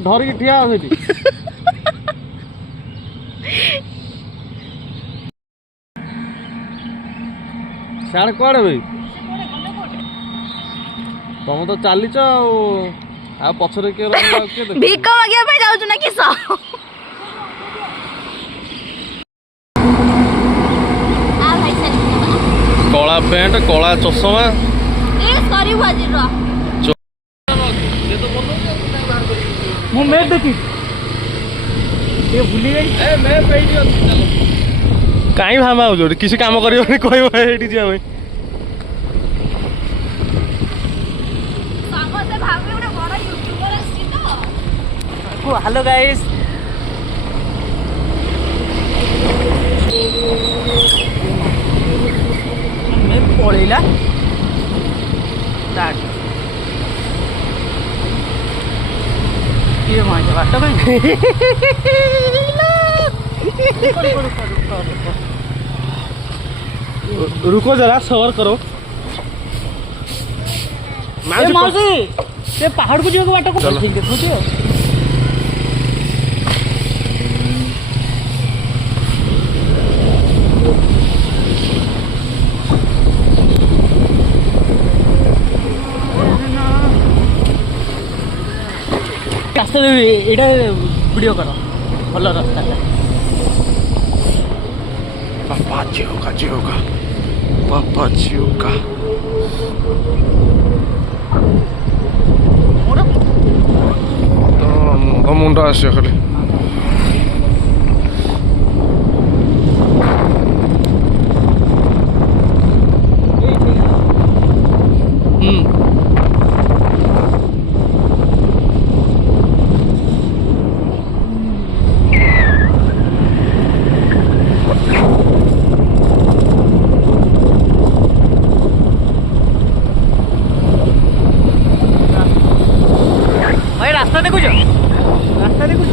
धरिकी ठिया होती साढ़े कड़े भाई तुम तो चलीच आ पछरे किए भिक मागे जाऊँ ना किस कला पैंट कला चषमा ମୁଁ ମ୍ୟାଚ୍ ଦେଖି ଟିକେ ଭୁଲି ଗଲି कहीं भामा हो किसी काम कर जा हेलो गाइस पड़ेगा किए बाट रुको जरा सबर करो मौसी से पहाड़ को जीव बाट को ठीक है बुझे रास्ता एटा वीडियो करो भल रास्ता पापा जियोगा पापा जियोगा मुंडा आसे खाली रास्ता देखुच रास्ता देखुच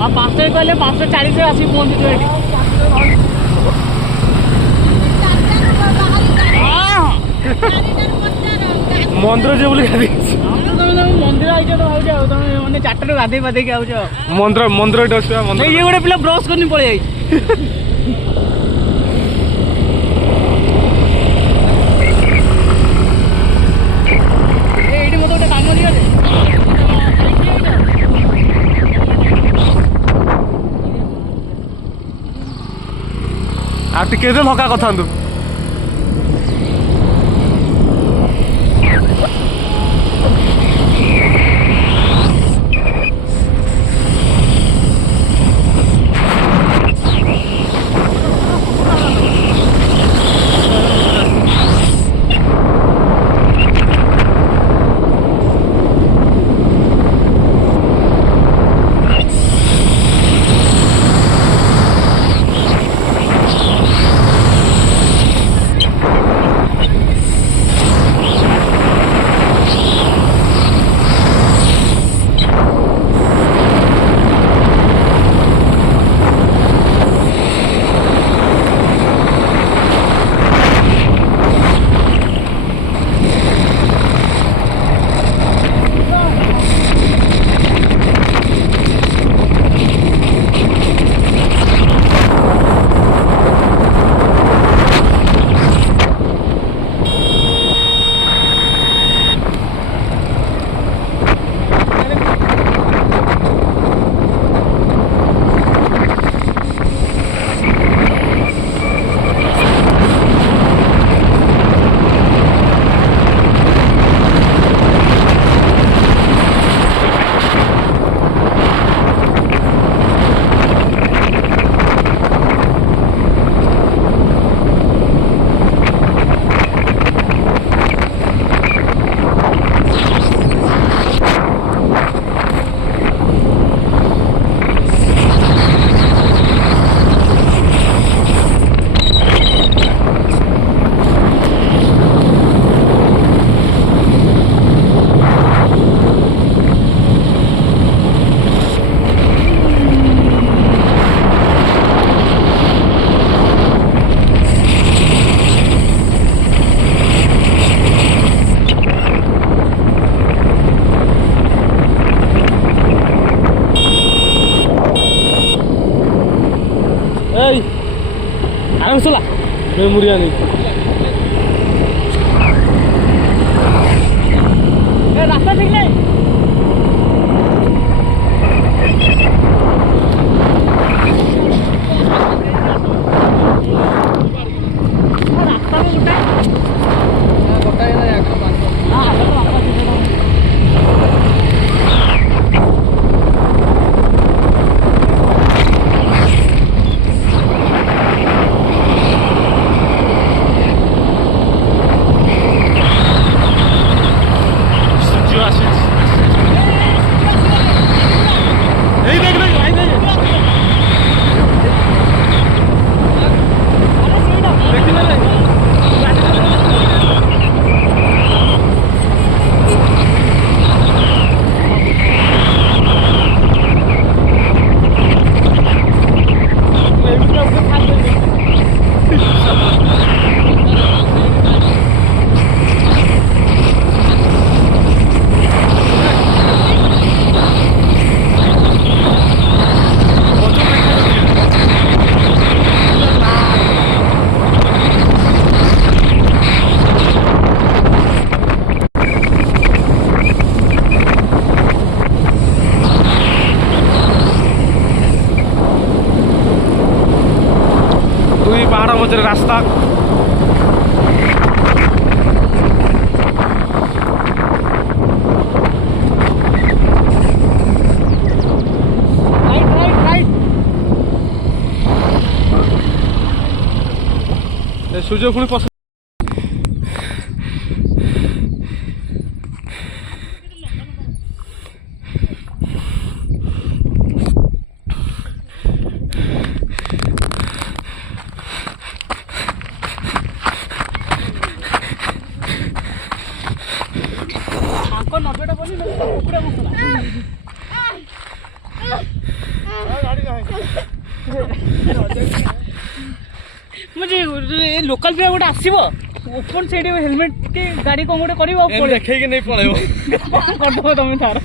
आप 500 कहले 540 आसी पहुंची जो एठी मंदिर जे बोली गादी मंदिर आइछ तो हो जाओ तुम माने 4 गाधे बाधे के आउछ मंदिर एटा आसे मंदिर ये गोटे पिला ब्रश करनी पड़े जाई आ टिके दे धक्का कथांतु ଖସଲା ମୁରିଆ ନେଇ ରାସ୍ତା ଠିକ ନାହିଁ ପାହାଡ଼ ମଝିରେ ରାସ୍ତା ସୂର୍ଯ୍ୟ ପୁଣି ପସ लोकल पे गोटे आसब ओपन से हेलमेट की गाड़ी कौन गोटे कर देखी नहीं पड़ेगा करदे तुम तार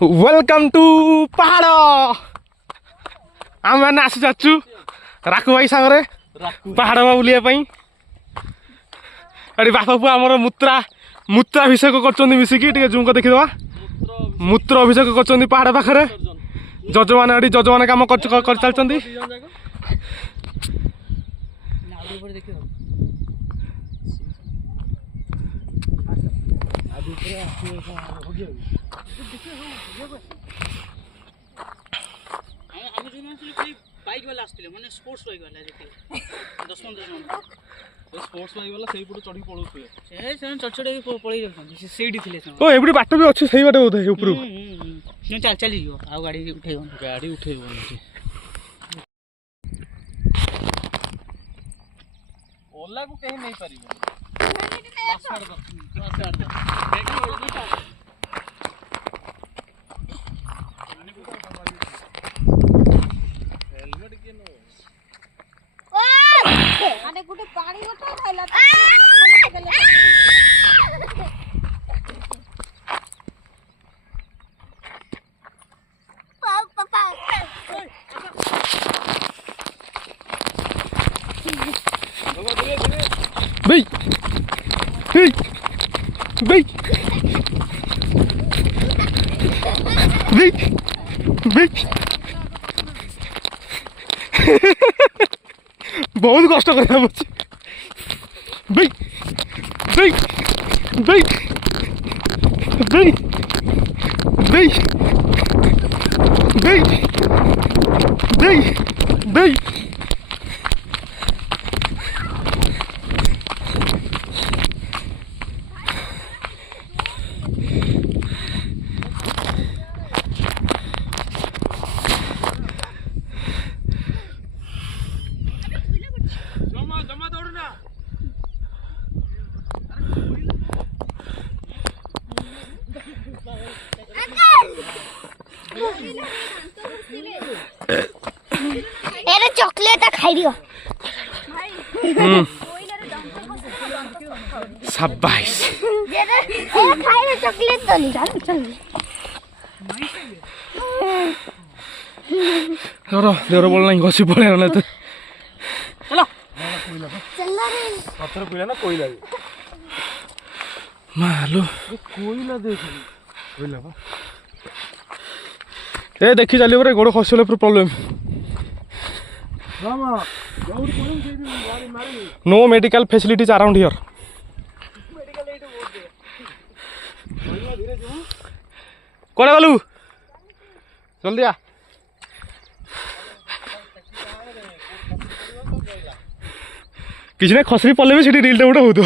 वेलकम टू पहाड़ आम मैंने आसी जाचु राकू भाई सांगरे पहाड़ बुलिया एटी बापा पुआ आमर मूत्राभिषेक कर मिसिकी जूम को देखीदे मूत्र अभिषेक कर पहाड़ पाखे जज मैंने जज मैंने कम कर चलती बाइक वाला आसले माने स्पोर्ट्स बाइक वाला देखिए 10-15 जन स्पोर्ट्स बाइक वाला सेही पटे चढ़ी पळुथुए ए सेन चढ़ पळै जाछन सेडी थिले सेन ओ एबडी बाट भी अछि सेही बाटे होते ऊपर न चल चली जो आ गाड़ी उठेबो ओला को कहीं नहीं परिबो गुटे पानी बोतल खाइला पापा Bey! Hey! Bey! Bey! Bey! बहुत कष्ट कर Bey! Bey! Bey! Bey! Bey! Bey! Bey! Bey! जमा दौड़ ना एरे चॉकलेट खाई दियो शाबाश ये खाई में चॉकलेट तो नहीं डाल चल रो देरो बोल नहीं घसी पड़े ना तो चलो चल रे पत्थर पीला ना कोयला मालो कोयला देख कोयला बा ए देखि चलियो रे गोड़ खसले पर प्रॉब्लम मामा दौड़ कोन से गाड़ी मारी no medical facilities around here medical एट बोल दे कोयला धीरे जो कोले गलु जल्दी आ किसी ने खसरी पड़े भी सीटी रील उठा हो तो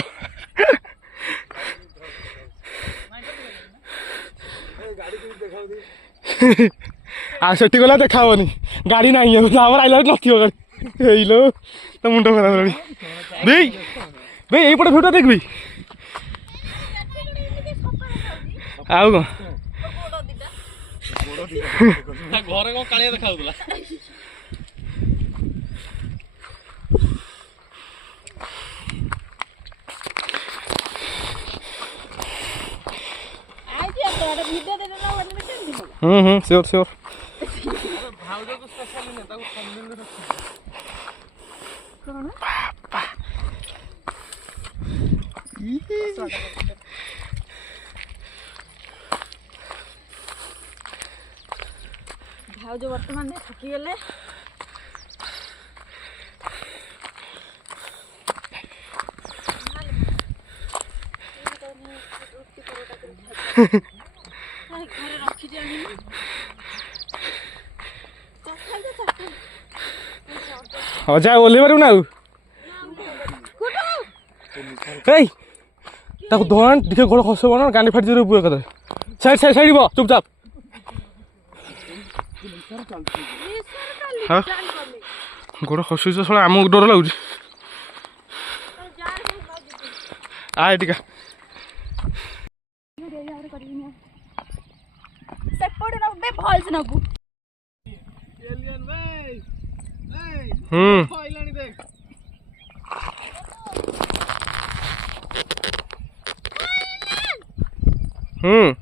आ सेठी गला देखाबनी गाड़ी नहीं है आवर आइला नथियो गाड़ी हेलो तो मुंडो खराब रही बेई बेई एई पटे भिडियो देखबी आउ को घरे को कालिया देखाउतला वीडियो दे देना वाले में चल दी श्योर श्योर अरे भाउजो को स्पेशल ने ताको थंबनेल रखी कौन भाउजो वर्तमान में थकी गेले घरे रखी जानी जा ओले मारू ना ए ताको दोन दिखे गोड़ खसबो ना गांडी फाटी जरे बुए कदे साइड साइड साइड बो चुपचाप हां गोड़ खसुछ सला आम डर लागु आ टिका सेपड़ ना बे भल्स ना बु एलियन भाई ए फाइलानी देख हम्म